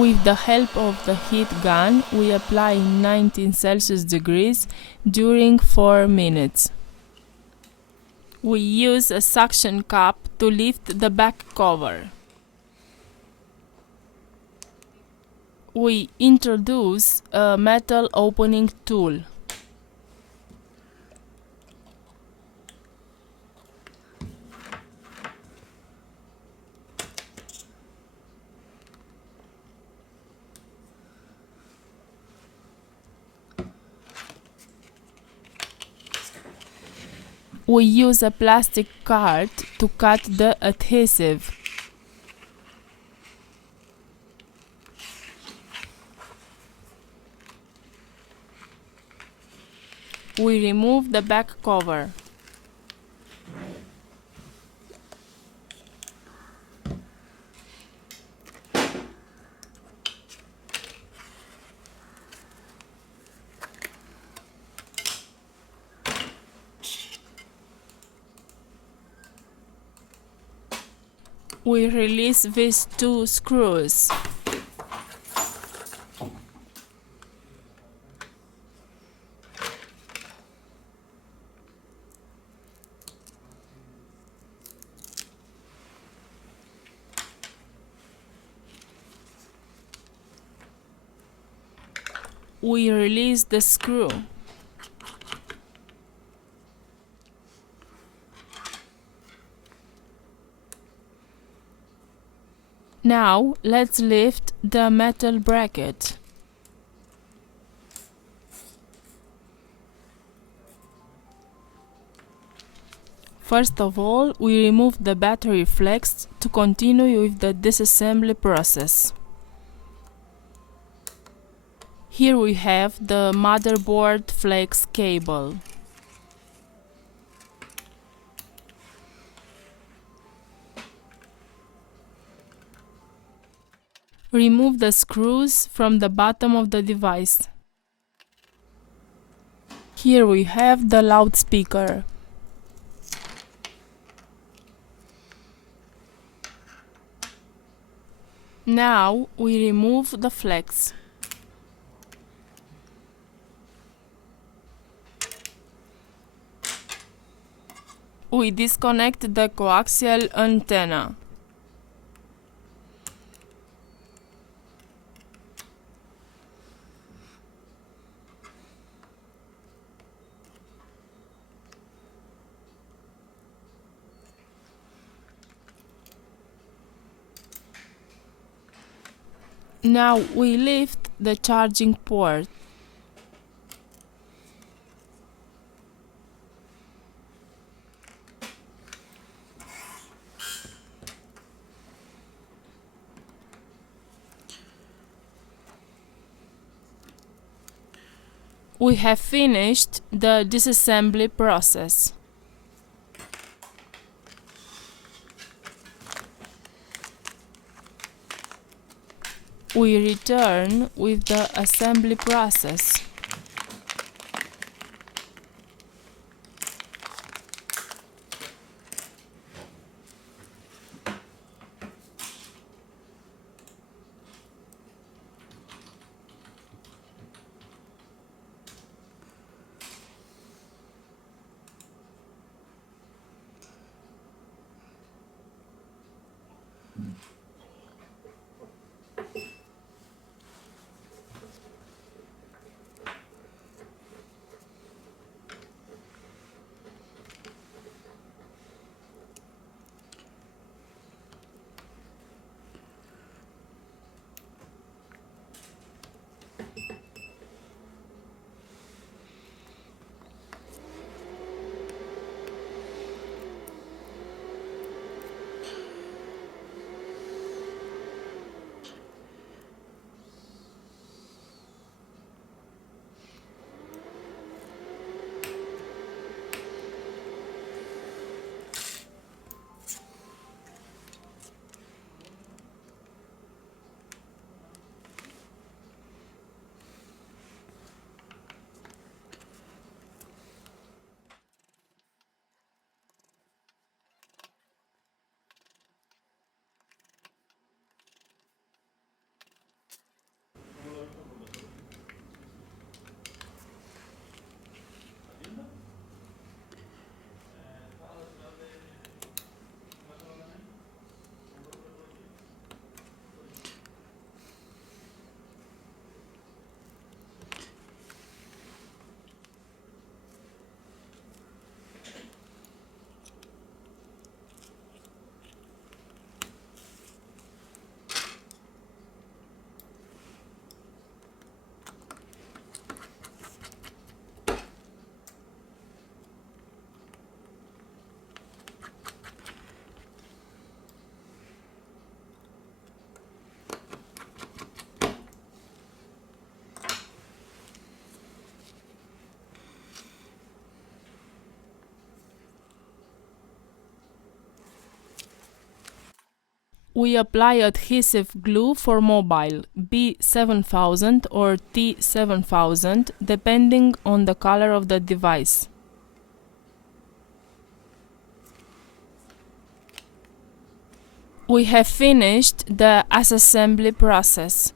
With the help of the heat gun, we apply 19 Celsius degrees during 4 minutes. We use a suction cup to lift the back cover. We introduce a metal opening tool. We use a plastic card to cut the adhesive. We remove the back cover. We release these two screws. We release the screw. Now let's lift the metal bracket. First of all, we remove the battery flex to continue with the disassembly process. Here we have the motherboard flex cable. Remove the screws from the bottom of the device. Here we have the loudspeaker. Now we remove the flex. We disconnect the coaxial antenna. Now we lift the charging port. We have finished the disassembly process. We return with the assembly process. We apply adhesive glue for mobile B7000 or T7000 depending on the color of the device. We have finished the assembly process.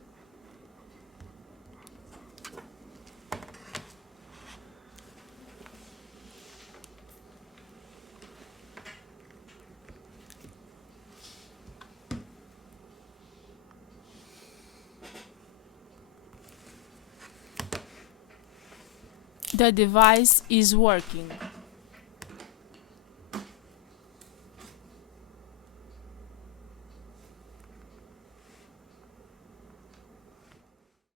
The device is working.